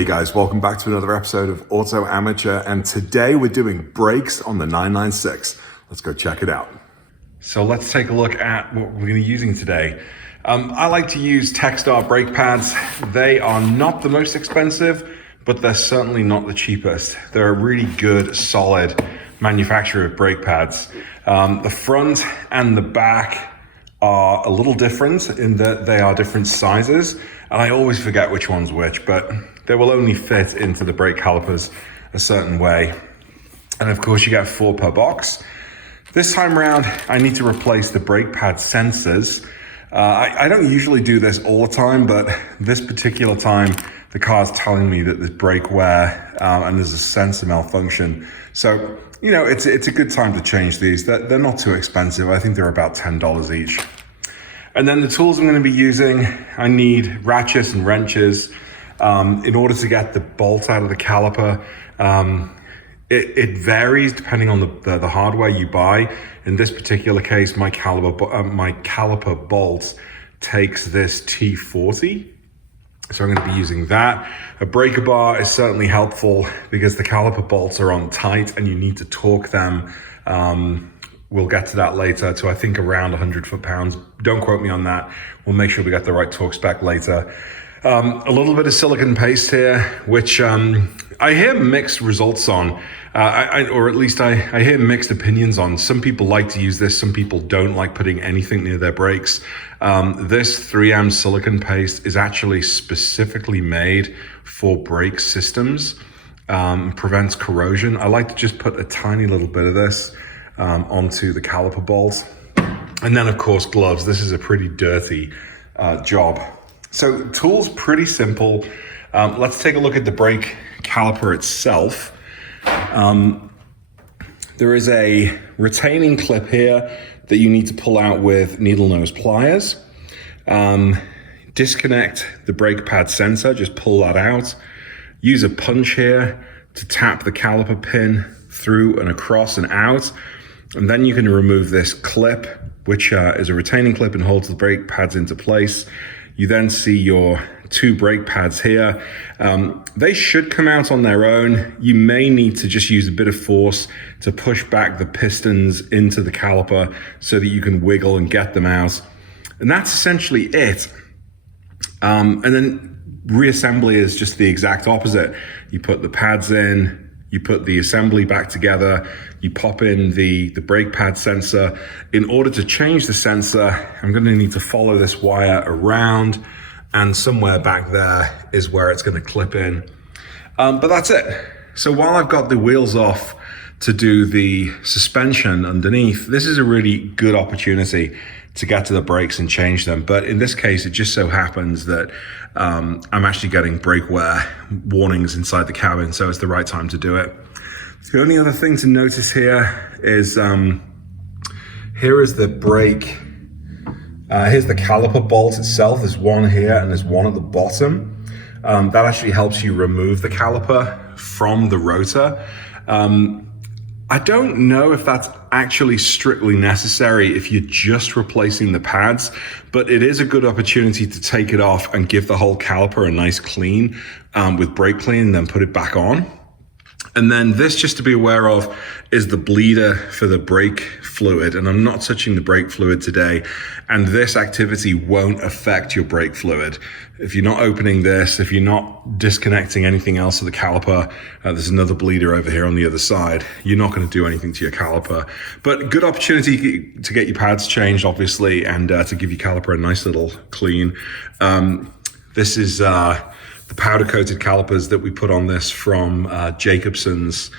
Hey guys, welcome back to another episode of Auto Amateur, and today we're doing brakes on the 996. Let's go check it out. So let's take a look at what we're going to be using today. I like to use Tack brake pads. They are not the most expensive, but they're certainly not the cheapest. They're a really good, solid manufacturer of brake pads. The front and the back are a little different in that they are different sizes, and I always forget which one's which, but they will only fit into the brake calipers a certain way. And of course you get 4 per box. This time around, I need to replace the brake pad sensors. I don't usually do this all the time, but this particular time, the car's telling me that there's brake wear and there's a sensor malfunction. So, you know, it's a good time to change these. They're not too expensive. I think they're about $10 each. And then the tools I'm going to be using, I need ratchets and wrenches in order to get the bolt out of the caliper. It varies depending on the hardware you buy. In this particular case, my caliper bolt takes this T40. So I'm going to be using that. A breaker bar is certainly helpful because the caliper bolts are on tight and you need to torque them. We'll get to that later, to I think around 100 foot-pounds. Don't quote me on that. We'll make sure we get the right torque spec later. A little bit of silicone paste here, which I hear mixed results on, or at least I hear mixed opinions on. Some people like to use this, some people don't like putting anything near their brakes. This 3M silicone paste is actually specifically made for brake systems, prevents corrosion. I like to just put a tiny little bit of this onto the caliper bolts. And then of course gloves. This is a pretty dirty job. So tools, pretty simple. Let's take a look at the brake caliper itself. There is a retaining clip here that you need to pull out with needle nose pliers. Disconnect the brake pad sensor, just pull that out. Use a punch here to tap the caliper pin through and across and out. And then you can remove this clip, which is a retaining clip and holds the brake pads into place. You then see your 2 brake pads here. They should come out on their own. You may need to just use a bit of force to push back the pistons into the caliper so that you can wiggle and get them out. And that's essentially it. And then reassembly is just the exact opposite. You put the pads in, you put the assembly back together, you pop in the brake pad sensor. In order to change the sensor, I'm going to need to follow this wire around, and somewhere back there is where it's going to clip in. But that's it. So while I've got the wheels off to do the suspension underneath, this is a really good opportunity to get to the brakes and change them. But in this case, it just so happens that I'm actually getting brake wear warnings inside the cabin, so it's the right time to do it. The only other thing to notice here is here is the brake. Here's the caliper bolt itself. There's one here and there's one at the bottom. That actually helps you remove the caliper from the rotor. I don't know if that's actually strictly necessary if you're just replacing the pads, but it is a good opportunity to take it off and give the whole caliper a nice clean with brake clean and then put it back on. And then this, just to be aware of, is the bleeder for the brake fluid. And I'm not touching the brake fluid today. And this activity won't affect your brake fluid. If you're not opening this, if you're not disconnecting anything else to the caliper, there's another bleeder over here on the other side. You're not going to do anything to your caliper. But good opportunity to get your pads changed, obviously, and to give your caliper a nice little clean. This is the powder coated calipers that we put on this from Jacobson's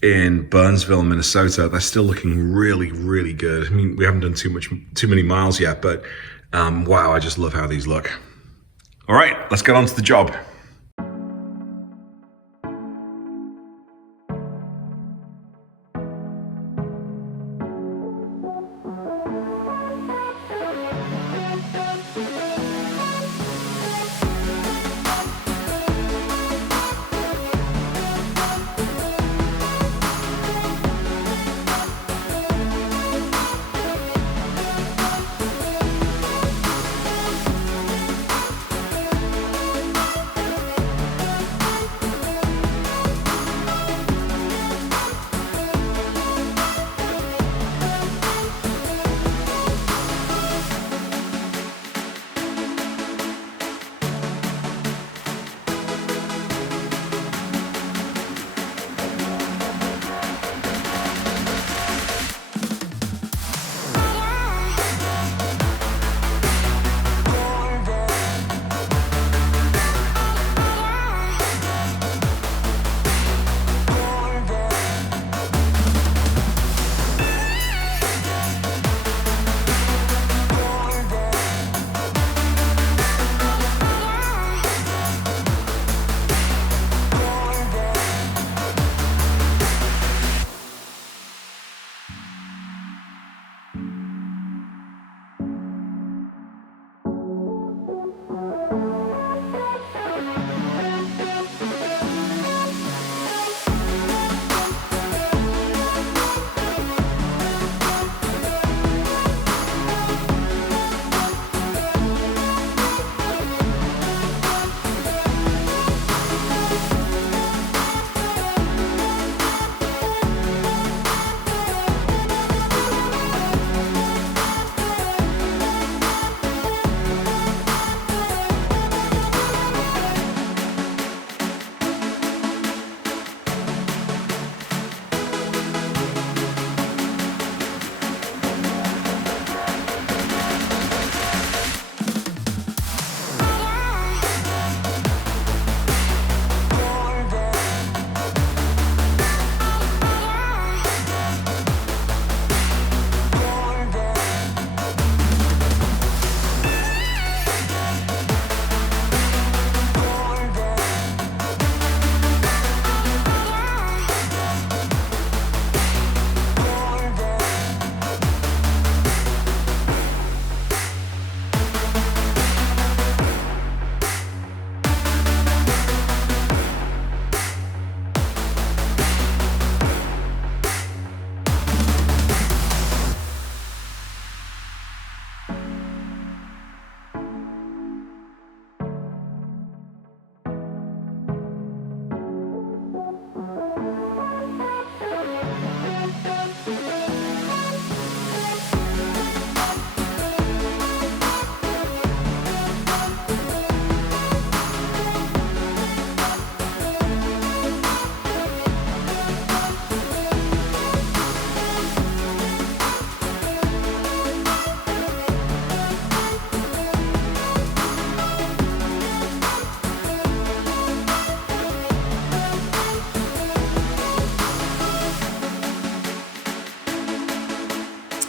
in Burnsville, Minnesota. They're still looking really, really good. I mean, we haven't done too many miles yet, but wow, I just love how these look. All right, let's get on to the job.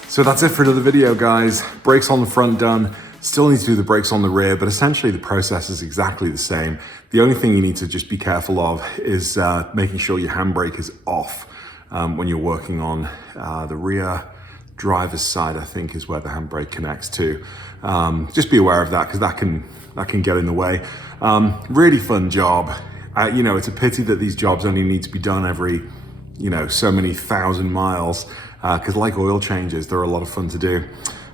So that's it for another video, guys. Brakes on the front done. Still need to do the brakes on the rear, but essentially the process is exactly the same. The only thing you need to just be careful of is making sure your handbrake is off when you're working on the rear driver's side, I think is where the handbrake connects to. Just be aware of that because that can get in the way. Really fun job. You know, it's a pity that these jobs only need to be done every, you know, so many thousand miles, because like oil changes, they're a lot of fun to do.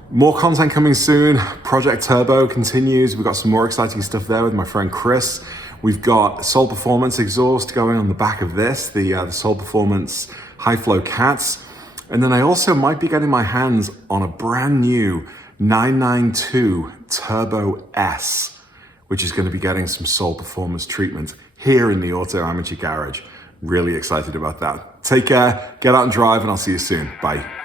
More content coming soon. Project Turbo continues. We've got some more exciting stuff there with my friend Chris. We've got Soul Performance exhaust going on the back of this, the Soul Performance High Flow Cats. And then I also might be getting my hands on a brand new 992 Turbo S, which is going to be getting some Soul Performance treatment here in the Auto Amateur Garage. Really excited about that. Take care, get out and drive, and I'll see you soon. Bye.